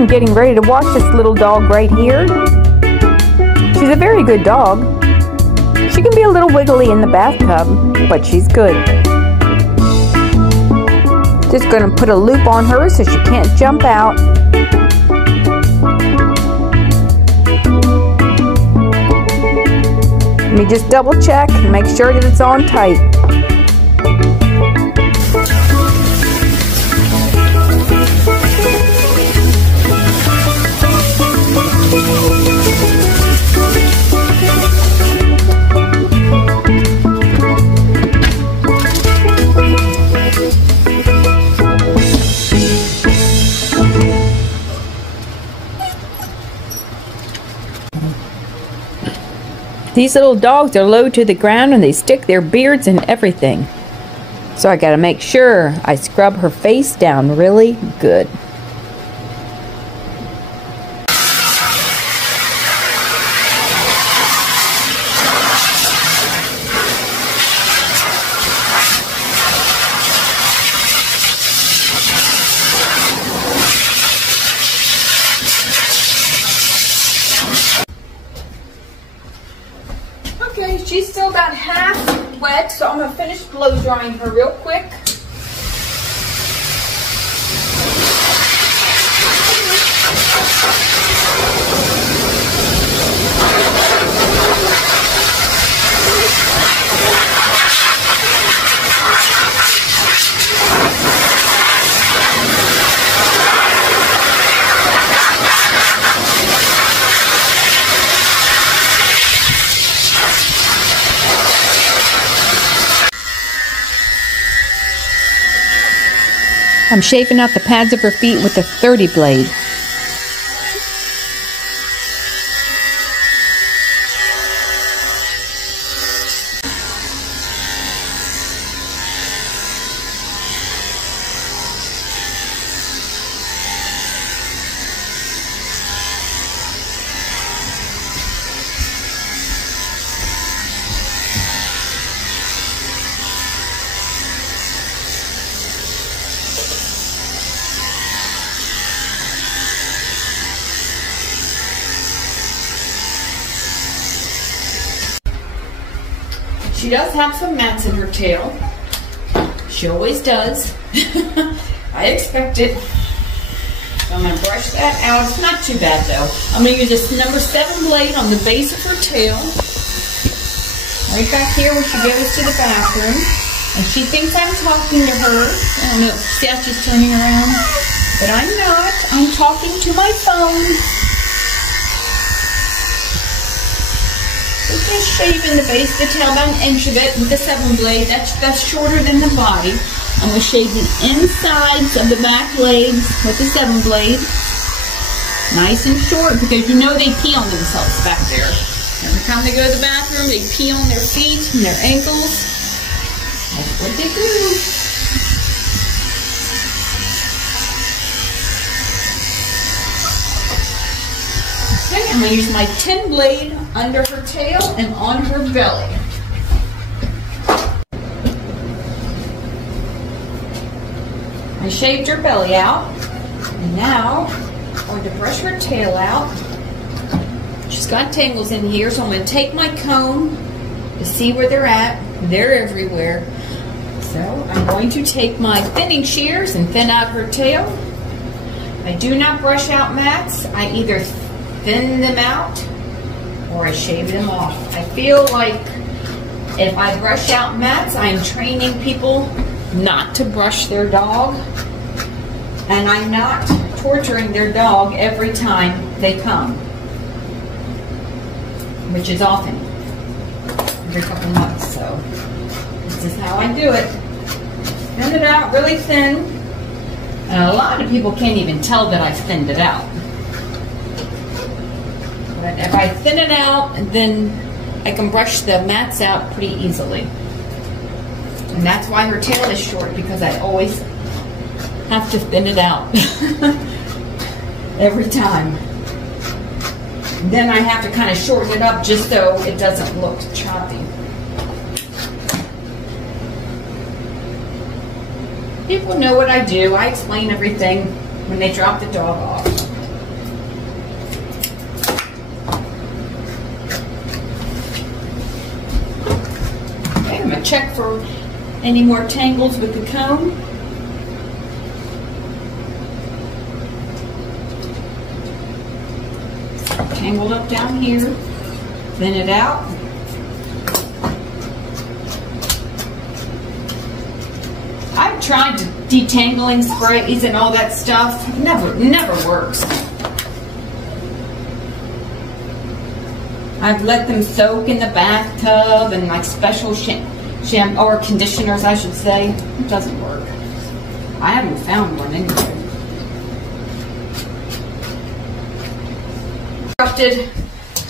I'm getting ready to wash this little dog right here. She's a very good dog. She can be a little wiggly in the bathtub, but she's good. Just gonna put a loop on her so she can't jump out. Let me just double check and make sure that it's on tight. These little dogs are low to the ground and they stick their beards and everything. So I gotta make sure I scrub her face down really good. Okay, she's still about half wet, so I'm going to finish blow drying her real quick. I'm shaving out the pads of her feet with a 30 blade. She does have some mats in her tail. She always does. I expect it. So I'm going to brush that out. It's not too bad though. I'm going to use this number 7 blade on the base of her tail. Right back here where she goes to the bathroom. And she thinks I'm talking to her. I don't know. See how she's turning around? But I'm not. I'm talking to my phone. Just shaving the base of the tail, about an inch of it with the 7 blade. That's shorter than the body. I'm going to shave the insides of the back legs with the 7 blade. Nice and short because you know they pee on themselves back there. Every time they go to the bathroom, they pee on their feet and their ankles. That's what they do. Okay, I'm going to use my 10 blade under her tail and on her belly. I shaved her belly out, and now I'm going to brush her tail out. She's got tangles in here, so I'm going to take my comb to see where they're at. They're everywhere. So I'm going to take my thinning shears and thin out her tail. I do not brush out mats. I either thin them out or I shave them off. I feel like if I brush out mats, I'm training people not to brush their dog, and I'm not torturing their dog every time they come, which is often, every couple months. So this is how I do it. Thin it out really thin, and a lot of people can't even tell that I've thinned it out. But if I thin it out, then I can brush the mats out pretty easily. And that's why her tail is short, because I always have to thin it out every time. Then I have to kind of shorten it up just so it doesn't look choppy. People know what I do. I explain everything when they drop the dog off. gonna check for any more tangles with the comb. Tangled up down here, thin it out. I've tried detangling sprays and all that stuff. Never works. I've let them soak in the bathtub and like special shampoo or conditioners, I should say. It doesn't work. I haven't found one anyway.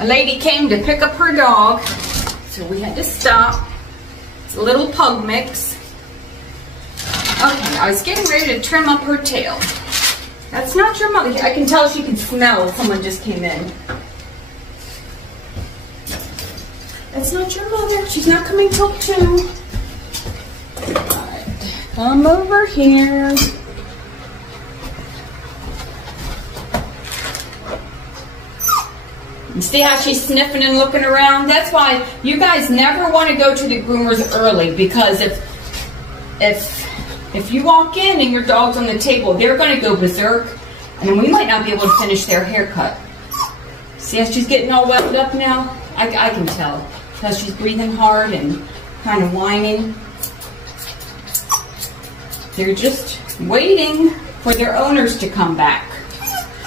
A lady came to pick up her dog, so we had to stop. It's a little pug mix. Okay, I was getting ready to trim up her tail. That's not your mother. I can tell she can smell someone just came in. That's not your mother. She's not coming till 2. Alright, come over here. You see how she's sniffing and looking around? That's why you guys never want to go to the groomers early, because if you walk in and your dog's on the table, they're going to go berserk, and we might not be able to finish their haircut. See how she's getting all welled up now? I can tell, because she's breathing hard and kind of whining. They're just waiting for their owners to come back.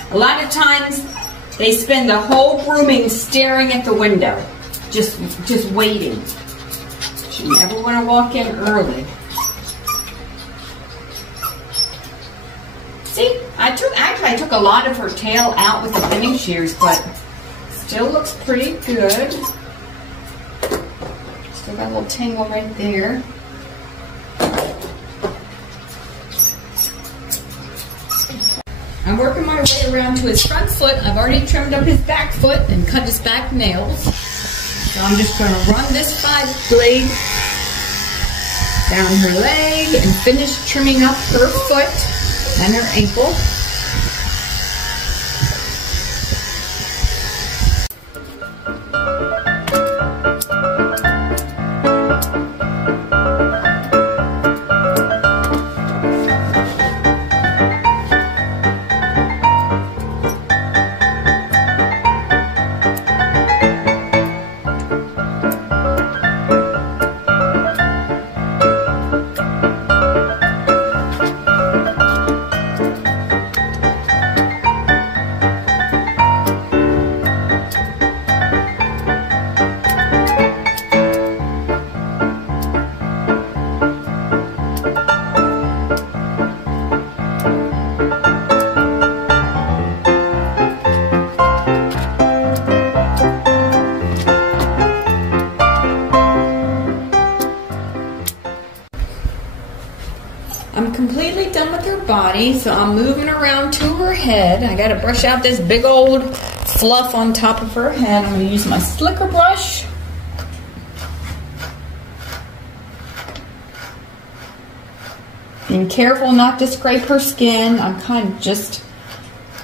A lot of times, they spend the whole grooming staring at the window, just waiting. You never want to walk in early. See, I took a lot of her tail out with the thinning shears, but still looks pretty good. Still got a little tangle right there. I'm working my way around to his front foot. I've already trimmed up his back foot and cut his back nails. So I'm just going to run this 5 blade down her leg and finish trimming up her foot and her ankle. I'm completely done with her body, so I'm moving around to her head. I gotta brush out this big old fluff on top of her head. I'm gonna use my slicker brush. Being careful not to scrape her skin. I'm kind of just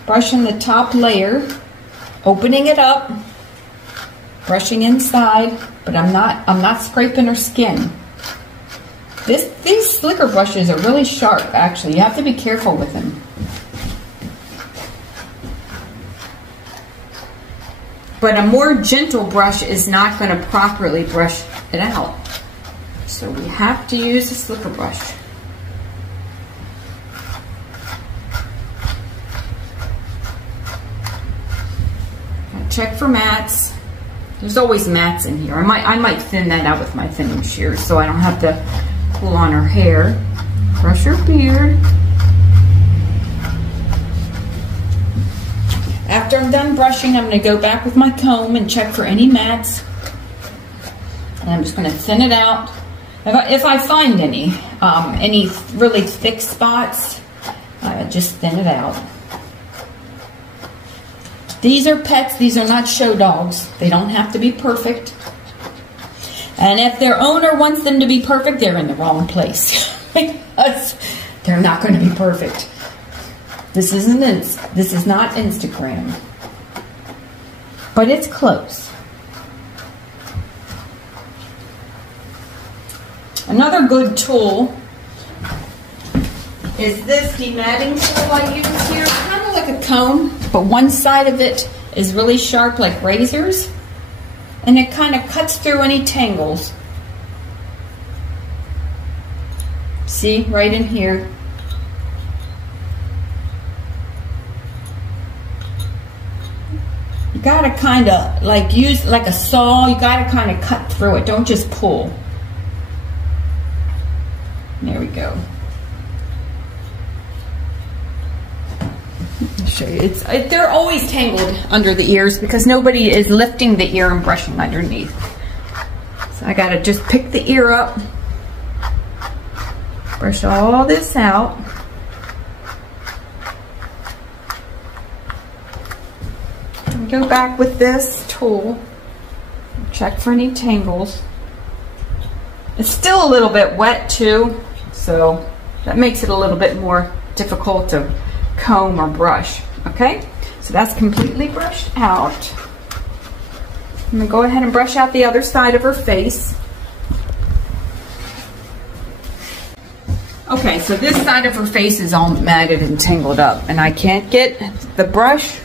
brushing the top layer, opening it up, brushing inside, but I'm not scraping her skin. These slicker brushes are really sharp, actually. You have to be careful with them. But a more gentle brush is not going to properly brush it out. So we have to use a slicker brush. Check for mats. There's always mats in here. I might thin that out with my thinning shears so I don't have to pull on her hair. Brush her beard. After I'm done brushing, I'm going to go back with my comb and check for any mats. And I'm just going to thin it out. If I find any really thick spots, just thin it out. These are pets. These are not show dogs. They don't have to be perfect. And if their owner wants them to be perfect, they're in the wrong place. Because they're not going to be perfect. This is not Instagram. But it's close. Another good tool is this dematting tool I use here. It's kind of like a comb, but one side of it is really sharp like razors, and it kind of cuts through any tangles. See, right in here. You gotta kind of like use like a saw. You gotta kind of cut through it. Don't just pull. There we go. I'll show you. They're always tangled under the ears because nobody is lifting the ear and brushing underneath. So I gotta just pick the ear up, brush all this out. Go back with this tool, check for any tangles. It's still a little bit wet too, so that makes it a little bit more difficult to comb or brush. Okay, so that's completely brushed out. I'm gonna go ahead and brush out the other side of her face. Okay, so this side of her face is all matted and tangled up, and I can't get the brush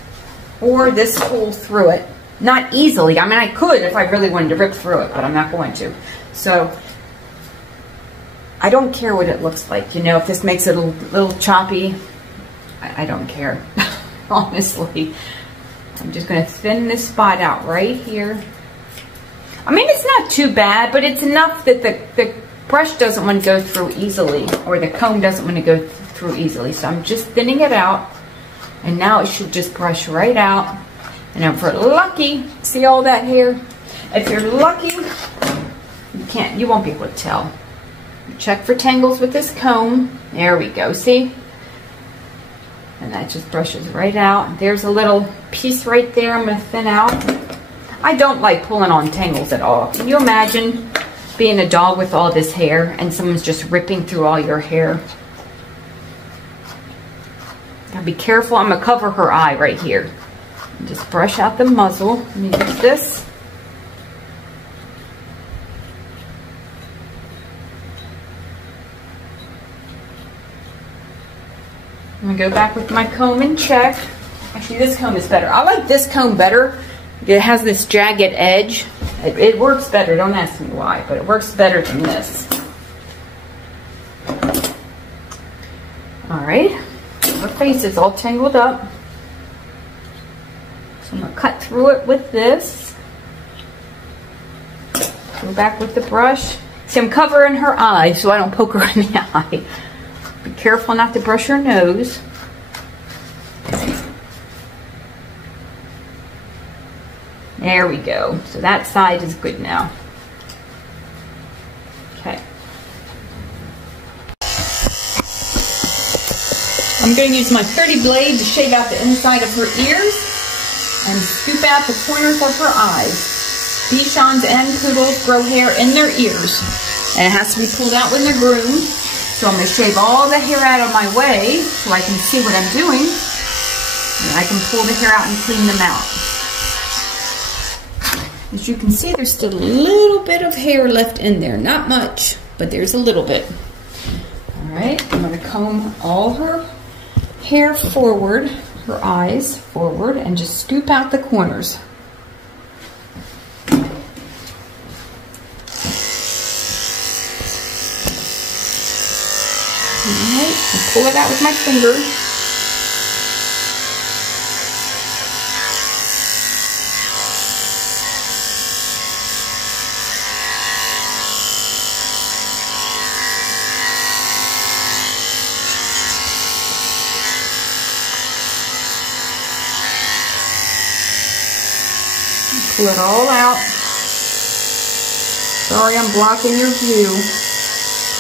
or this tool through it. Not easily. I mean, I could if I really wanted to rip through it, but I'm not going to. So I don't care what it looks like. You know, if this makes it a little choppy, I don't care. Honestly. I'm just going to thin this spot out right here. I mean, it's not too bad, but it's enough that the brush doesn't want to go through easily, or the comb doesn't want to go through easily. So I'm just thinning it out. And now it should just brush right out. And if we're lucky, see all that hair? If you're lucky, you won't be able to tell. Check for tangles with this comb. There we go, see? And that just brushes right out. There's a little piece right there I'm gonna thin out. I don't like pulling on tangles at all. Can you imagine being a dog with all this hair and someone's just ripping through all your hair? Now be careful, I'm gonna cover her eye right here. And just brush out the muzzle. Let me use this. I'm gonna go back with my comb and check. Actually, this comb is better. I like this comb better. It has this jagged edge. It works better, don't ask me why, but it works better than this. All right. Her face is all tangled up. So I'm going to cut through it with this. Go back with the brush. See, I'm covering her eye so I don't poke her in the eye. Be careful not to brush her nose. There we go. So that side is good now. Okay. I'm going to use my 30 blade to shave out the inside of her ears and scoop out the corners of her eyes. Bichons and poodles grow hair in their ears, and it has to be pulled out when they're groomed. So I'm going to shave all the hair out of my way so I can see what I'm doing, and I can pull the hair out and clean them out. As you can see, there's still a little bit of hair left in there. Not much, but there's a little bit. All right, I'm going to comb all her hair forward, her eyes forward, and just scoop out the corners. Alright, I'll pull it out with my finger. Pull it all out. Sorry, I'm blocking your view.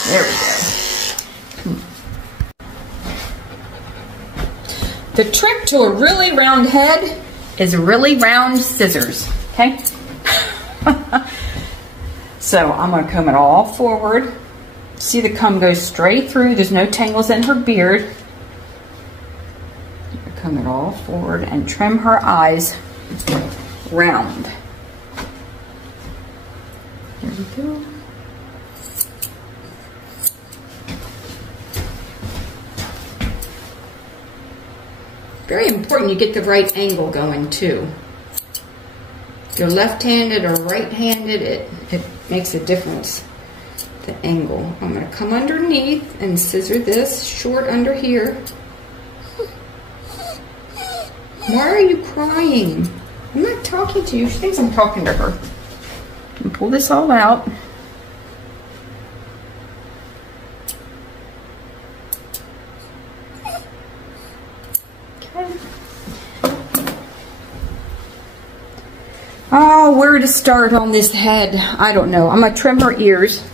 There we go. The trick to a really round head is really round scissors, okay? So I'm going to comb it all forward. See, the comb goes straight through. There's no tangles in her beard. Comb it all forward and trim her eyes round. There we go. Very important you get the right angle going too. If you're left-handed or right-handed, it makes a difference, the angle. I'm going to come underneath and scissor this short under here. Why are you crying? I'm not talking to you. She thinks I'm talking to her. And pull this all out. Okay. Oh, where to start on this head? I don't know. I'm going to trim her ears.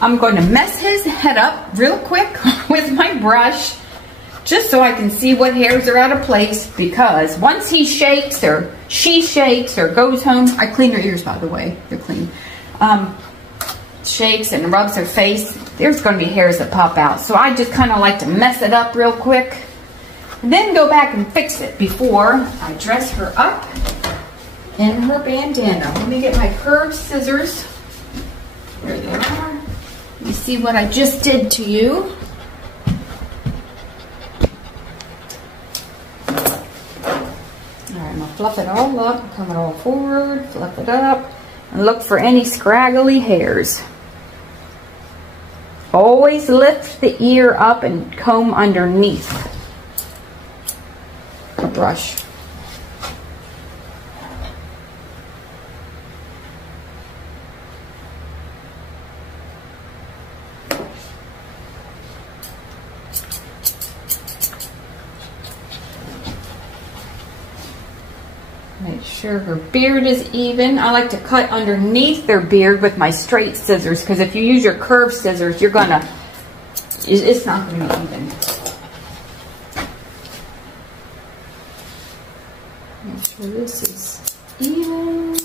I'm going to mess his head up real quick with my brush, just so I can see what hairs are out of place, because once he shakes or she shakes or goes home, I clean her ears, by the way, they're clean, shakes and rubs her face, there's going to be hairs that pop out. So I just kind of like to mess it up real quick and then go back and fix it before I dress her up in her bandana. Let me get my curved scissors. There they are. You see what I just did to you. Alright, I'm going to fluff it all up, come it all forward, fluff it up, and look for any scraggly hairs. Always lift the ear up and comb underneath the brush. Make sure her beard is even. I like to cut underneath their beard with my straight scissors, because if you use your curved scissors, you're gonna, it's not gonna be even. Make sure this is even.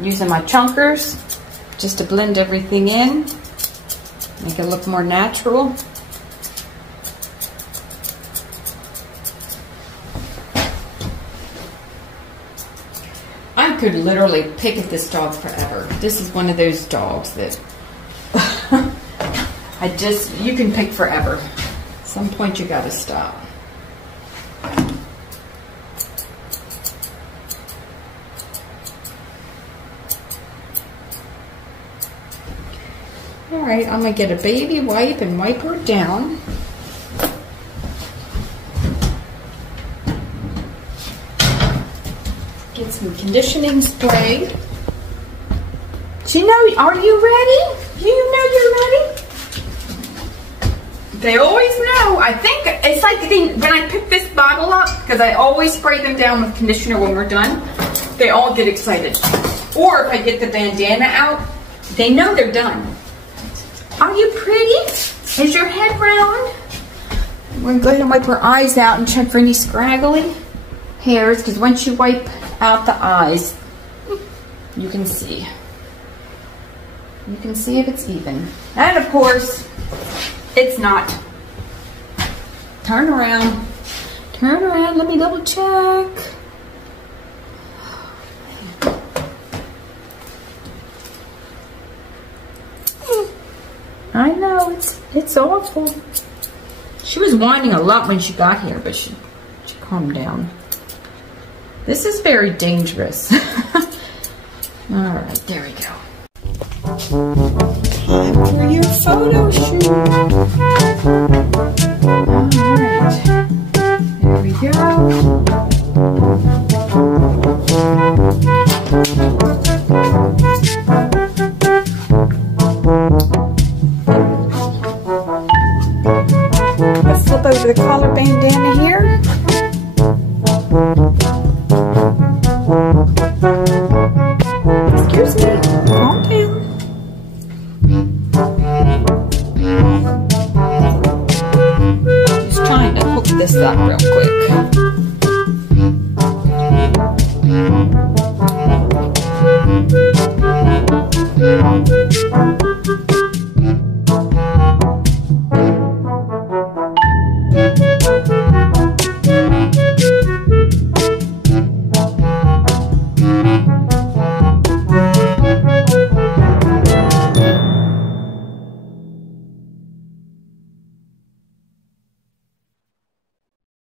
Using my chunkers just to blend everything in, make it look more natural. I could literally pick at this dog forever. This is one of those dogs that you can pick forever. At some point you gotta stop. All right, I'm gonna get a baby wipe and wipe her down. Get some conditioning spray. Are you ready? Do you know you're ready? They always know. I think it's like when I pick this bottle up, because I always spray them down with conditioner when we're done, they all get excited. Or if I get the bandana out, they know they're done. Are you pretty? Is your head round? I'm going to go ahead and wipe her eyes out and check for any scraggly hairs, because once you wipe out the eyes, you can see. You can see if it's even. And of course, it's not. Turn around. Turn around. Let me double check. I know, it's awful. She was whining a lot when she got here, but she calmed down. This is very dangerous. All right, there we go. Time for your photo shoot. All right, there we go. Let's flip over the collar bandana here. Excuse me, calm down. Just trying to hook this up real quick.